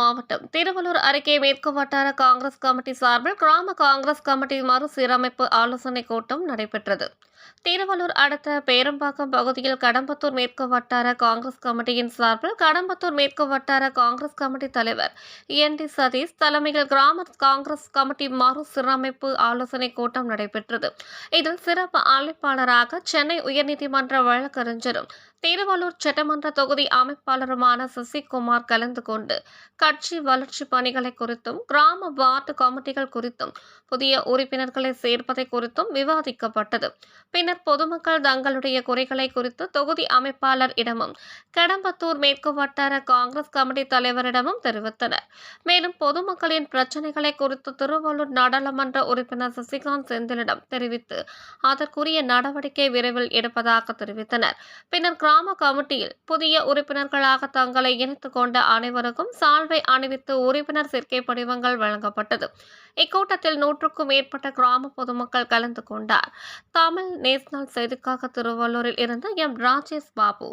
மாவட்டம் திருவள்ளூர் அருகே மேற்கு வட்டார காங்கிரஸ் கமிட்டி சார்பில் கிராம காங்கிரஸ் கமிட்டி மறுசீரமைப்பு ஆலோசனைக் கூட்டம் நடைபெற்றது. திருவள்ளூர் அடுத்த பேரம்பாக்கம் பகுதியில் கடம்பத்தூர் மேற்கு வட்டார காங்கிரஸ் கமிட்டியின் சார்பில் கடம்பத்தூர் மேற்கு வட்டார காங்கிரஸ் கமிட்டி தலைவர் டி சதீஷ் தலைமையில் கிராம காங்கிரஸ் கமிட்டி மறுசீரமைப்பு ஆலோசனைக் கூட்டம் நடைபெற்றது. இதில் சிறப்பு அழைப்பாளராக சென்னை உயர்நீதிமன்ற வழக்கறிஞரும் திருவள்ளூர் சட்டமன்ற தொகுதி அமைப்பாளருமான சசிகுமார் கலந்து கொண்டு கட்சி வளர்ச்சி பணிகளை குறித்தும் கிராம வார்டு கமிட்டிகள் குறித்தும் புதிய உறுப்பினர்களை சேர்ப்பதை குறித்தும் விவாதிக்கப்பட்டது. பின்னர் பொதுமக்கள் தங்களுடைய குறைகளை குறித்து தொகுதி அமைப்பாளர் இடமும் கடம்பத்தூர் மேற்கு வட்டார காங்கிரஸ் கமிட்டி தலைவரிடமும் தெரிவித்தனர். மேலும் பொதுமக்களின் பிரச்சனைகளை குறித்து திருவள்ளூர் நாடாளுமன்ற உறுப்பினர் சசிகாந்த் செந்திலிடம் தெரிவித்து அதற்குரிய நடவடிக்கை விரைவில் எடுப்பதாக தெரிவித்தனர். பின்னர் கிராம கமிட்டியில் புதிய உறுப்பினர்களாக தங்களை இணைத்துக் கொண்ட அனைவருக்கும் சால்வை அணிவித்து உறுப்பினர் சேர்க்கை படிவங்கள் வழங்கப்பட்டது. இக்கூட்டத்தில் 100க்கும் மேற்பட்ட கிராம பொதுமக்கள் கலந்து கொண்டார். தமிழ் நேஷனல் செய்திக்காக திருவள்ளூரில் இருந்து எம் ராஜேஷ் பாபு.